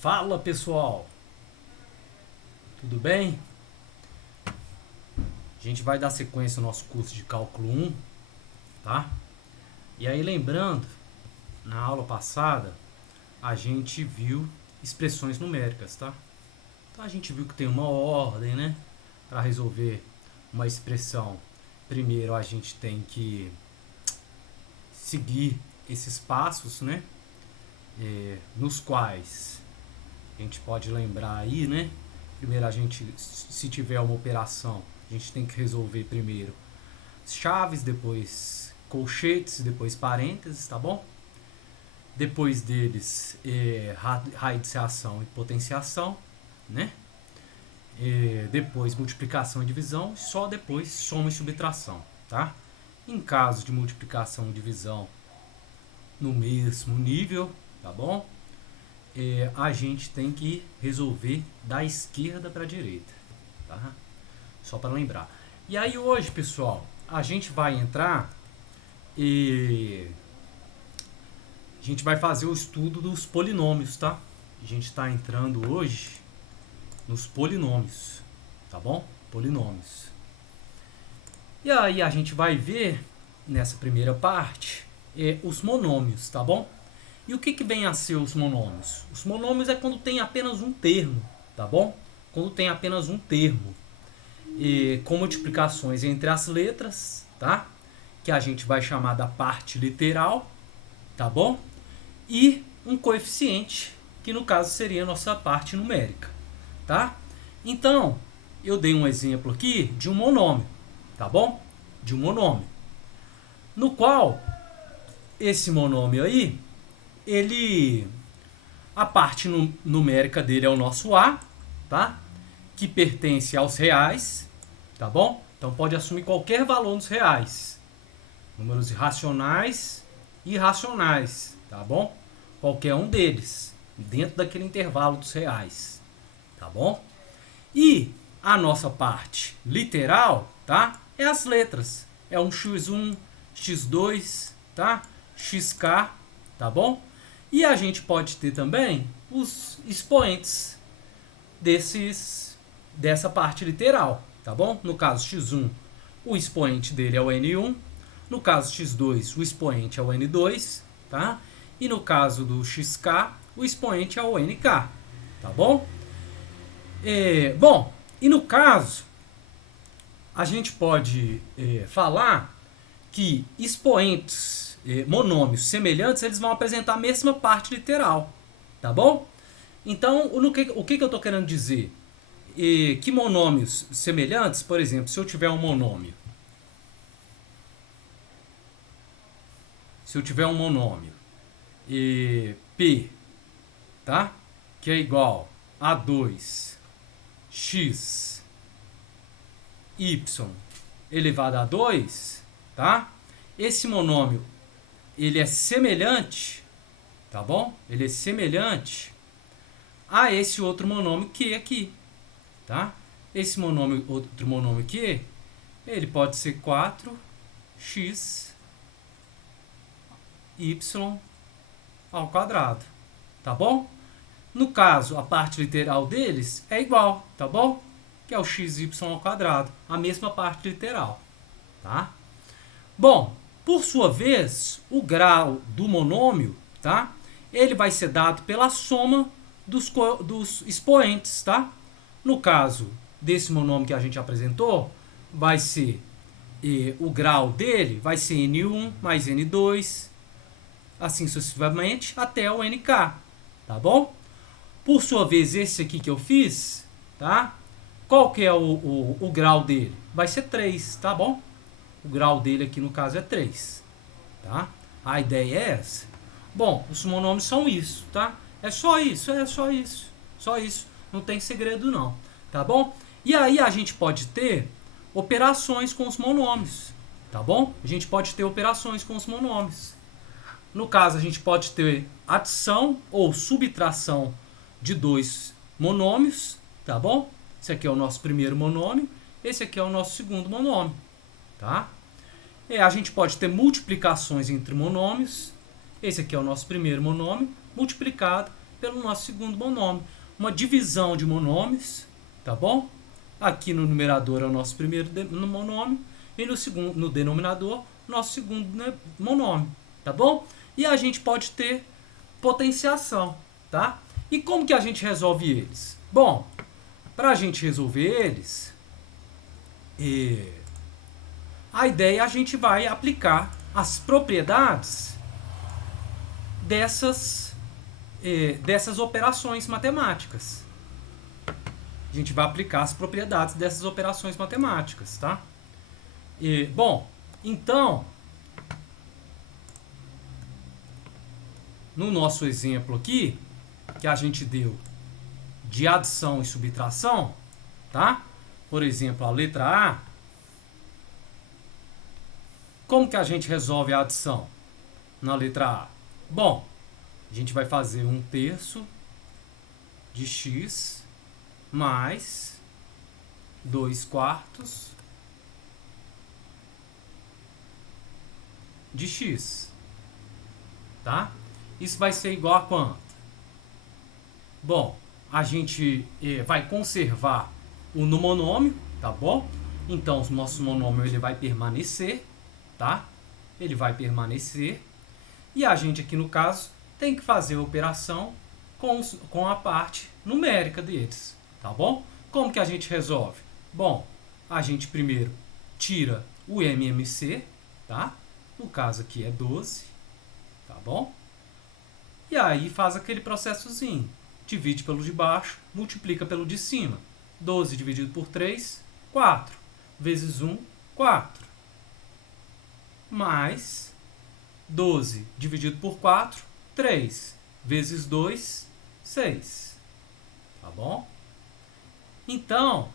Fala pessoal, tudo bem? A gente vai dar sequência ao nosso curso de cálculo 1, tá? E aí lembrando, na aula passada a gente viu expressões numéricas, tá? Então a gente viu que tem uma ordem, né? Para resolver uma expressão, primeiro a gente tem que seguir esses passos, né? Nos quais a gente pode lembrar aí, né? Primeiro a gente, se tiver uma operação, a gente tem que resolver primeiro chaves, depois colchetes, depois parênteses, tá bom? Depois deles, radiciação e potenciação, né? Depois multiplicação e divisão, só depois soma e subtração, tá? Em caso de multiplicação e divisão no mesmo nível, tá bom? A gente tem que resolver da esquerda para a direita, tá? Só para lembrar. E aí hoje, pessoal, a gente vai entrar e a gente vai fazer o estudo dos polinômios, tá? A gente está entrando hoje nos polinômios, tá bom? Polinômios. E aí a gente vai ver nessa primeira parte os monômios, tá bom? E o que vem a ser os monômios? Os monômios é quando tem apenas um termo, tá bom? Quando tem apenas um termo. Com multiplicações entre as letras, tá? Que a gente vai chamar da parte literal, tá bom? E um coeficiente, que no caso seria a nossa parte numérica, tá? Então, eu dei um exemplo aqui de um monômio, tá bom? De um monômio. No qual, esse monômio aí, a parte numérica dele é o nosso A, tá? Que pertence aos reais, tá bom? Então pode assumir qualquer valor nos reais. Números racionais e irracionais, tá bom? Qualquer um deles, dentro daquele intervalo dos reais, tá bom? E a nossa parte literal, tá? É as letras. É um x1, x2, tá? xk, tá bom? E a gente pode ter também os expoentes dessa parte literal, tá bom? No caso x1, o expoente dele é o n1. No caso x2, o expoente é o n2, tá? E no caso do xk, o expoente é o nk, tá bom? E no caso, a gente pode falar que expoentes monômios semelhantes, eles vão apresentar a mesma parte literal, tá bom? Então, o que eu estou querendo dizer? Que monômios semelhantes, por exemplo, se eu tiver um monômio, P, tá? Que é igual a 2x y elevado a 2, tá? Esse monômio, ele é semelhante, tá bom? Ele é semelhante a esse outro monômio Q aqui, tá? Esse outro monômio Q, ele pode ser 4x y ao quadrado, tá bom? No caso, a parte literal deles é igual, tá bom? Que é o xy ao quadrado, a mesma parte literal, tá? Bom, por sua vez, o grau do monômio, tá? Ele vai ser dado pela soma dos expoentes, tá? No caso desse monômio que a gente apresentou, vai ser o grau dele vai ser n1 mais n2, assim sucessivamente, até o nk, tá bom? Por sua vez, esse aqui que eu fiz, tá? Qual que é o grau dele? Vai ser 3, tá bom? O grau dele aqui, no caso, é 3, tá? A ideia é essa. Bom, os monômios são isso, tá? É só isso. Só isso. Não tem segredo, não, tá bom? E aí a gente pode ter operações com os monômios, tá bom? A gente pode ter operações com os monômios. No caso, a gente pode ter adição ou subtração de dois monômios, tá bom? Esse aqui é o nosso primeiro monômio, esse aqui é o nosso segundo monômio, tá? A gente pode ter multiplicações entre monômios, esse aqui é o nosso primeiro monômio, multiplicado pelo nosso segundo monômio. Uma divisão de monômios, tá bom? Aqui no numerador é o nosso primeiro monômio e no denominador, nosso segundo monômio, tá bom? E a gente pode ter potenciação, tá? E como que a gente resolve eles? Bom, para a gente resolver eles, a ideia é a gente vai aplicar as propriedades dessas operações matemáticas. A gente vai aplicar as propriedades dessas operações matemáticas, tá? Bom, então, no nosso exemplo aqui, que a gente deu de adição e subtração, tá? Por exemplo, a letra A. Como que a gente resolve a adição na letra A? Bom, a gente vai fazer 1/3 de x mais 2/4 de x, tá? Isso vai ser igual a quanto? Bom, a gente vai conservar o monômio, tá bom? Então, o nosso monômio ele vai permanecer, tá? Ele vai permanecer. E a gente aqui, no caso, tem que fazer a operação com a parte numérica deles, tá bom? Como que a gente resolve? Bom, a gente primeiro tira o MMC, tá? No caso aqui é 12, tá bom? E aí faz aquele processozinho. Divide pelo de baixo, multiplica pelo de cima. 12 dividido por 3, 4. Vezes 1, 4. Mais 12 dividido por 4, 3. Vezes 2, 6. Tá bom? Então,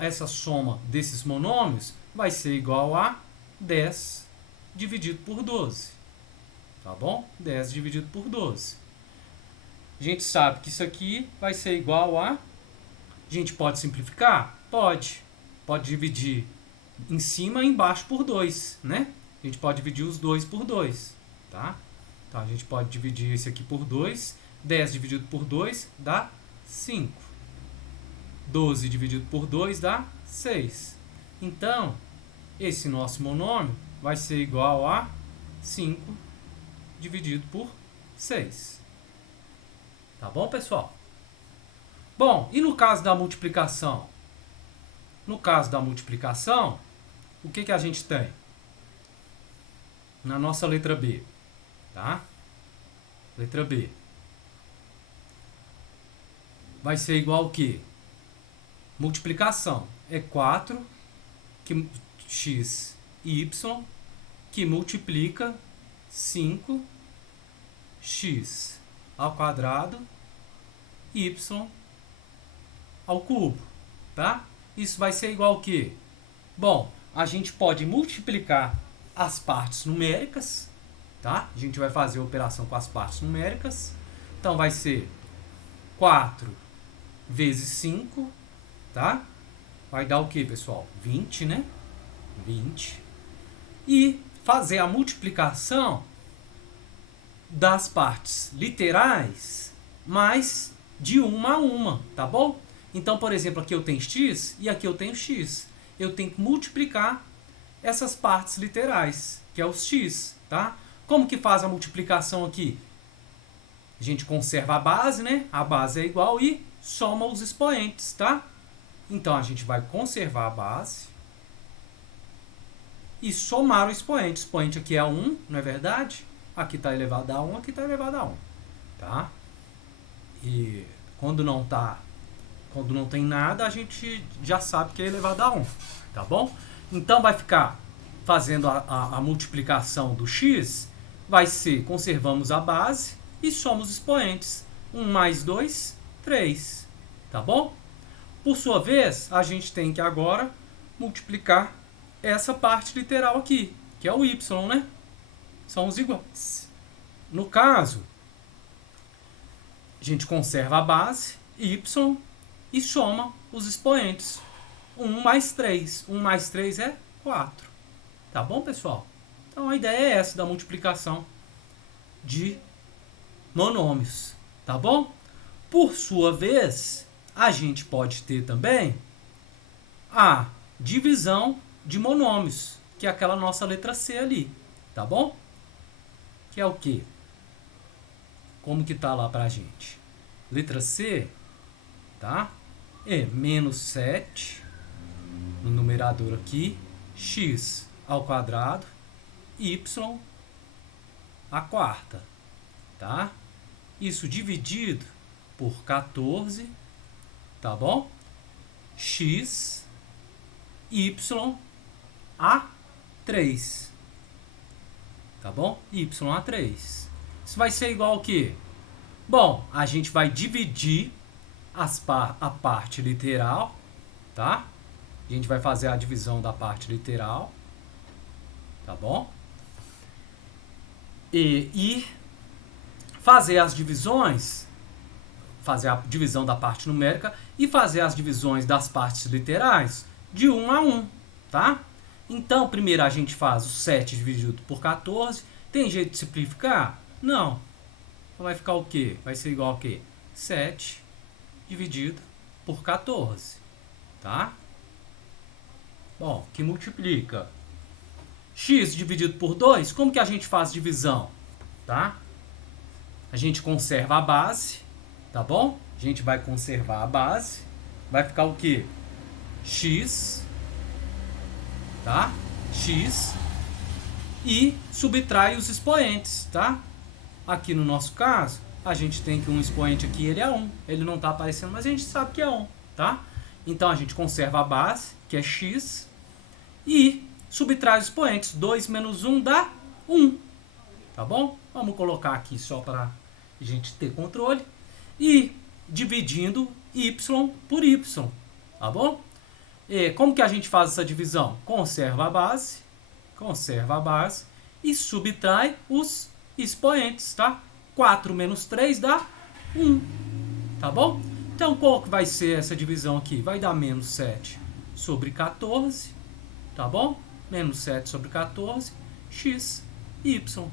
essa soma desses monômios vai ser igual a 10 dividido por 12. Tá bom? 10 dividido por 12. A gente sabe que isso aqui vai ser igual a... A gente pode simplificar? Pode. Pode dividir em cima e embaixo por 2, né? A gente pode dividir os 2 por 2, tá? Então, a gente pode dividir esse aqui por 2. 10 dividido por 2 dá 5. 12 dividido por 2 dá 6. Então, esse nosso monômio vai ser igual a 5 dividido por 6. Tá bom, pessoal? Bom, e no caso da multiplicação? No caso da multiplicação, o que a gente tem? Na nossa letra B, tá? Letra B. Vai ser igual ao quê? Multiplicação é 4 x y que multiplica 5x ao quadrado y ao cubo, tá? Isso vai ser igual ao quê? Bom, a gente pode multiplicar as partes numéricas, tá? A gente vai fazer a operação com as partes numéricas. Então, vai ser 4 vezes 5, tá? Vai dar o quê, pessoal? 20, né? 20. E fazer a multiplicação das partes literais mais de uma a uma, tá bom? Então, por exemplo, aqui eu tenho x e aqui eu tenho x. Eu tenho que multiplicar essas partes literais, que é os x, tá? Como que faz a multiplicação aqui? A gente conserva a base, né? A base é igual e soma os expoentes, tá? Então, a gente vai conservar a base e somar o expoente. O expoente aqui é 1, não é verdade? Aqui está elevado a 1, aqui está elevado a 1, tá? E quando não tem nada, a gente já sabe que é elevado a 1, tá bom? Então, vai ficar fazendo a multiplicação do x, vai ser, conservamos a base e somos os expoentes. 1 mais 2, 3, tá bom? Por sua vez, a gente tem que agora multiplicar essa parte literal aqui, que é o y, né? São os iguais. No caso, a gente conserva a base, y, e soma os expoentes. 1 mais 3. 1 mais 3 é 4. Tá bom, pessoal? Então, a ideia é essa da multiplicação de monômios. Tá? tá bom? Por sua vez, a gente pode ter também a divisão de monômios, que é aquela nossa letra C ali, tá bom? Que é o quê? Como que tá lá pra gente? Letra C, tá? É menos 7 no numerador aqui, x ao quadrado, y à quarta, tá? Isso dividido por 14, tá bom? X, y a 3, tá bom? Y a 3. Isso vai ser igual ao quê? Bom, a gente vai dividir a parte literal, tá? A gente vai fazer a divisão da parte literal, tá bom? E fazer as divisões, fazer a divisão da parte numérica e fazer as divisões das partes literais de 1 a 1, tá? Então, primeiro a gente faz o 7 dividido por 14. Tem jeito de simplificar? Não. Então vai ficar o quê? Vai ser igual a quê? 7 dividido por 14, tá? Bom, que multiplica. X dividido por 2, como que a gente faz divisão? Tá? A gente conserva a base, tá bom? A gente vai conservar a base. Vai ficar o quê? X, tá? X e subtrai os expoentes, tá? Aqui no nosso caso, a gente tem que um expoente aqui, ele é 1. Ele não está aparecendo, mas a gente sabe que é 1, tá? Então, a gente conserva a base, que é x, e subtrai os expoentes. 2 menos 1 dá 1, tá bom? Vamos colocar aqui só para a gente ter controle. E dividindo y por y, tá bom? E como que a gente faz essa divisão? Conserva a base e subtrai os expoentes, tá? 4 menos 3 dá 1, tá bom? Então, qual que vai ser essa divisão aqui? Vai dar menos 7 sobre 14, tá bom? Menos 7 sobre 14, x, y.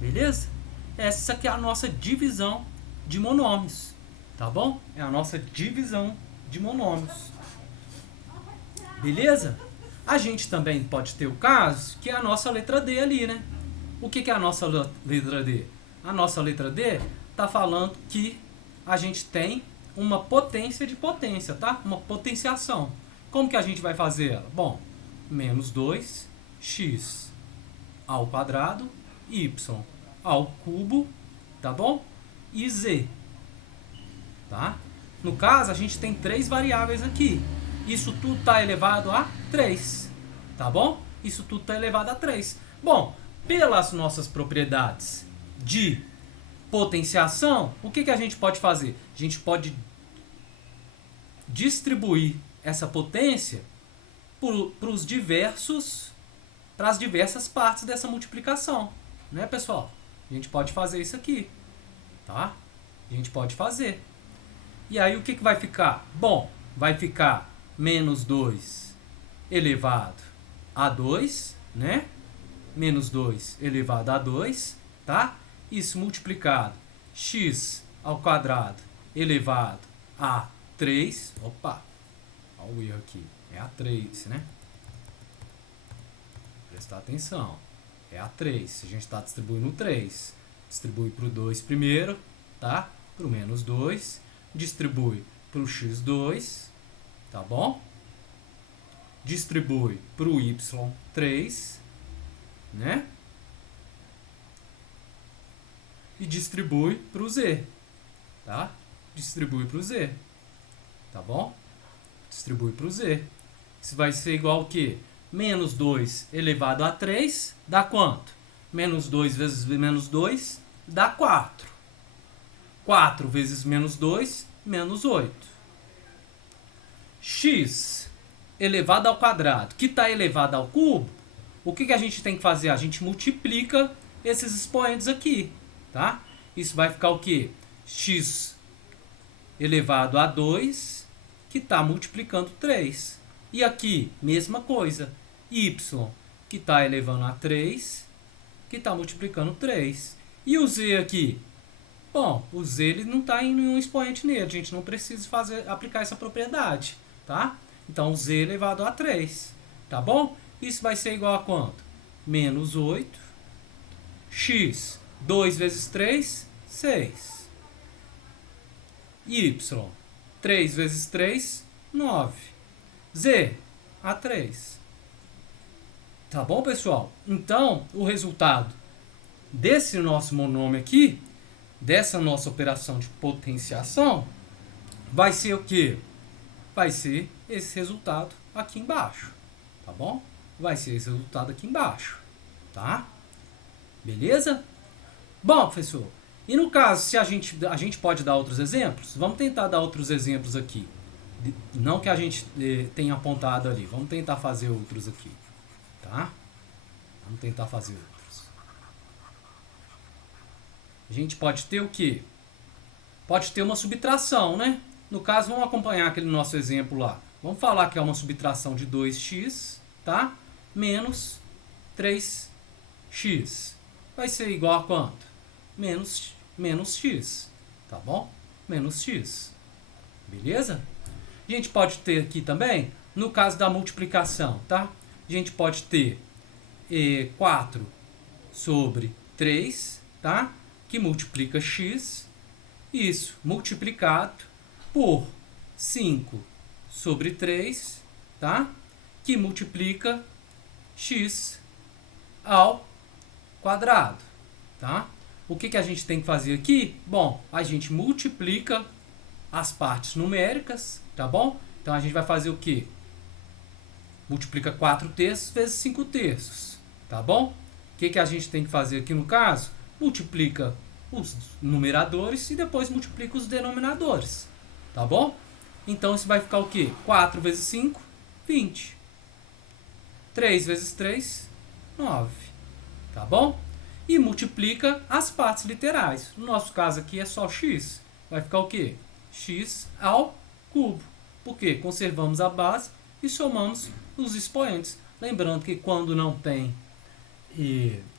Beleza? Essa aqui é a nossa divisão de monômios, tá bom? É a nossa divisão de monômios. Beleza? A gente também pode ter o caso que é a nossa letra D ali, né? O que é a nossa letra D? A nossa letra D está falando que a gente tem uma potência de potência, tá? Uma potenciação. Como que a gente vai fazer ela? Bom, menos 2x ao quadrado, y ao cubo, tá bom? E z, tá? No caso, a gente tem 3 variáveis aqui. Isso tudo está elevado a 3, tá bom? Isso tudo está elevado a 3. Bom, pelas nossas propriedades de potenciação, o que a gente pode fazer? A gente pode distribuir essa potência para as diversas partes dessa multiplicação, né, pessoal? A gente pode fazer isso aqui, tá? A gente pode fazer. E aí o que vai ficar? Bom, vai ficar menos 2 elevado a 2, né? Menos 2 elevado a 2, tá? Isso multiplicado, x ao quadrado elevado a 3. Opa, olha o erro aqui. É a 3, né? Prestar atenção. É a 3. A gente está distribuindo o 3. Distribui para o 2 primeiro, tá? Para o menos 2. Distribui para o x2, tá bom? Distribui para o y3, né? E distribui para o z, tá? Distribui para o z, tá bom? Distribui para o z. Isso vai ser igual ao quê? Menos 2 elevado a 3 dá quanto? Menos 2 vezes menos 2 dá 4. 4 vezes menos 2, menos 8. X elevado ao quadrado, que está elevado ao cubo, o que a gente tem que fazer? A gente multiplica esses expoentes aqui, tá? Isso vai ficar o quê? X elevado a 2, que está multiplicando 3. E aqui, mesma coisa. Y, que está elevando a 3, que está multiplicando 3. E o Z aqui? Bom, o z ele não está em nenhum expoente nele, a gente não precisa aplicar essa propriedade, tá? Então, z elevado a 3, tá bom? Isso vai ser igual a quanto? Menos 8, x, 2 vezes 3, 6. Y, 3 vezes 3, 9. Z, a 3. Tá bom, pessoal? Então, o resultado desse nosso monômio aqui, dessa nossa operação de potenciação, vai ser o quê? Vai ser esse resultado aqui embaixo, tá bom? Vai ser esse resultado aqui embaixo, tá? Beleza? Bom, professor, e no caso, se a gente pode dar outros exemplos? Vamos tentar dar outros exemplos aqui. Não que a gente tenha apontado ali, vamos tentar fazer outros aqui, tá? Vamos tentar fazer outros. A gente pode ter o quê? Pode ter uma subtração, né? No caso, vamos acompanhar aquele nosso exemplo lá. Vamos falar que é uma subtração de 2x, tá? Menos 3x. Vai ser igual a quanto? Menos x, tá bom? Menos x. Beleza? A gente pode ter aqui também, no caso da multiplicação, tá? A gente pode ter 4 sobre 3, tá? Que multiplica x. Isso multiplicado por 5 sobre 3, tá? Que multiplica x ao quadrado, tá? O que a gente tem que fazer aqui? Bom, a gente multiplica as partes numéricas, tá bom? Então, a gente vai fazer o quê? Multiplica 4 terços vezes 5 terços, tá bom? O que a gente tem que fazer aqui no caso? Multiplica os numeradores e depois multiplica os denominadores, tá bom? Então, isso vai ficar o quê? 4 vezes 5, 20. 3 vezes 3, 9, tá bom? E multiplica as partes literais. No nosso caso aqui é só x. Vai ficar o quê? X ao cubo. Por quê? Conservamos a base e somamos os expoentes. Lembrando que quando não tem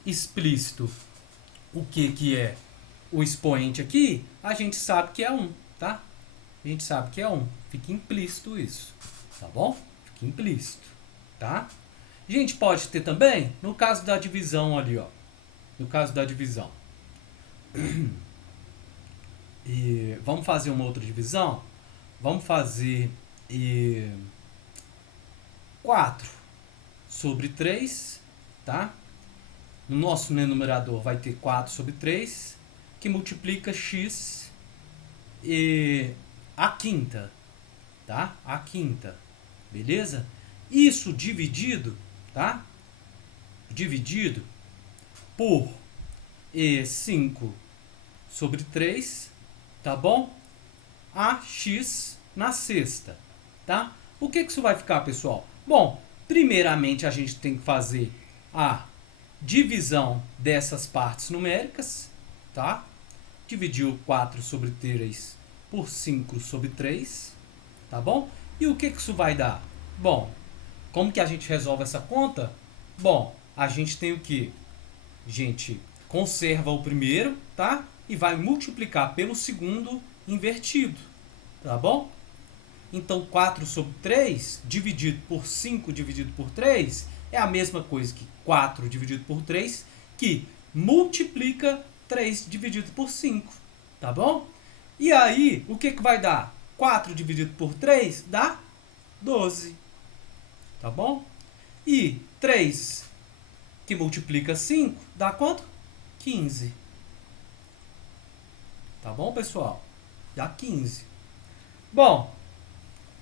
explícito o que é o expoente aqui, a gente sabe que é 1, tá? A gente sabe que é 1. Fica implícito isso, tá bom? Fica implícito, tá? A gente pode ter também, no caso da divisão ali, ó. No caso da divisão. E vamos fazer uma outra divisão? Vamos fazer 4 sobre 3, tá? No nosso numerador vai ter 4 sobre 3, que multiplica x a quinta, tá? A quinta, beleza? Isso dividido, tá? Dividido por 5 sobre 3, tá bom? A x na sexta, tá? O que isso vai ficar, pessoal? Bom, primeiramente a gente tem que fazer a divisão dessas partes numéricas, tá? Dividir o 4 sobre 3 por 5 sobre 3, tá bom? E o que isso vai dar? Bom, como que a gente resolve essa conta? Bom, a gente tem o quê? A gente conserva o primeiro, tá? E vai multiplicar pelo segundo invertido, tá bom? Então, 4 sobre 3 dividido por 5 dividido por 3 é a mesma coisa que 4 dividido por 3, que multiplica 3 dividido por 5, tá bom? E aí, o que vai dar? 4 dividido por 3 dá 12, tá bom? E 3 que multiplica 5 dá quanto? 15. Tá bom, pessoal? Dá 15. Bom,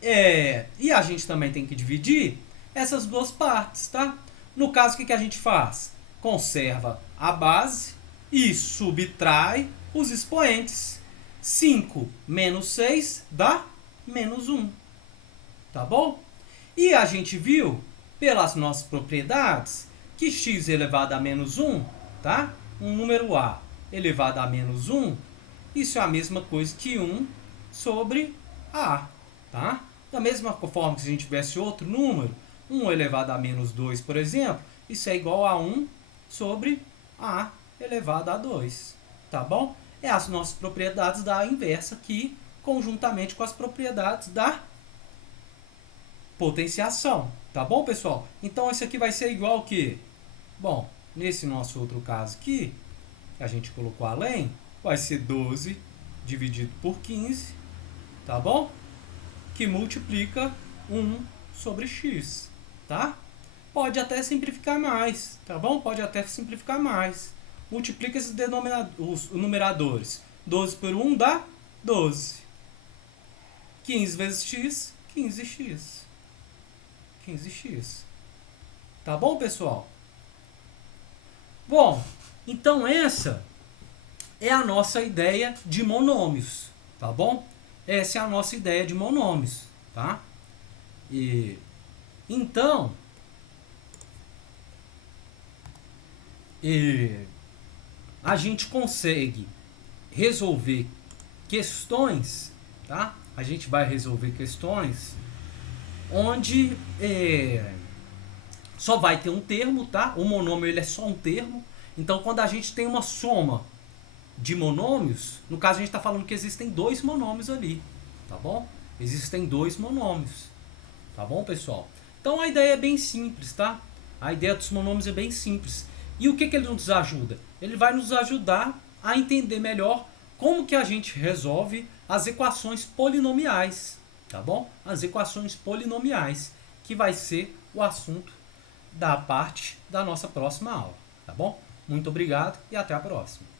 e a gente também tem que dividir essas duas partes, tá? No caso, o que a gente faz? Conserva a base e subtrai os expoentes. 5 menos 6 dá menos 1. Tá bom? E a gente viu, pelas nossas propriedades, que x elevado a menos 1, tá? Um número a elevado a menos 1, isso é a mesma coisa que 1 sobre a, tá? Da mesma forma que se a gente tivesse outro número, 1 elevado a menos 2, por exemplo, isso é igual a 1 sobre a elevado a 2, tá bom? é as nossas propriedades da inversa aqui, conjuntamente com as propriedades da potenciação. Tá bom, pessoal? Então, isso aqui vai ser igual ao quê? Bom, nesse nosso outro caso aqui, que a gente colocou além, vai ser 12 dividido por 15, tá bom? Que multiplica 1 sobre x, tá? Pode até simplificar mais, tá bom? Pode até simplificar mais. Multiplica esses os numeradores. 12 por 1 dá 12. 15 vezes x, 15x. 15x. Tá bom, pessoal? Bom, então essa é a nossa ideia de monômios, tá bom? Essa é a nossa ideia de monômios, tá? E então, a gente consegue resolver questões, tá? A gente vai resolver questões onde só vai ter um termo, tá? O monômio ele é só um termo. Então, quando a gente tem uma soma de monômios, no caso a gente está falando que existem dois monômios ali, tá bom? Existem dois monômios, tá bom, pessoal? Então a ideia é bem simples, tá? A ideia dos monômios é bem simples. E o que ele nos ajuda? Ele vai nos ajudar a entender melhor como que a gente resolve as equações polinomiais, tá bom? As equações polinomiais, que vai ser o assunto da parte da nossa próxima aula, tá bom? Muito obrigado e até a próxima.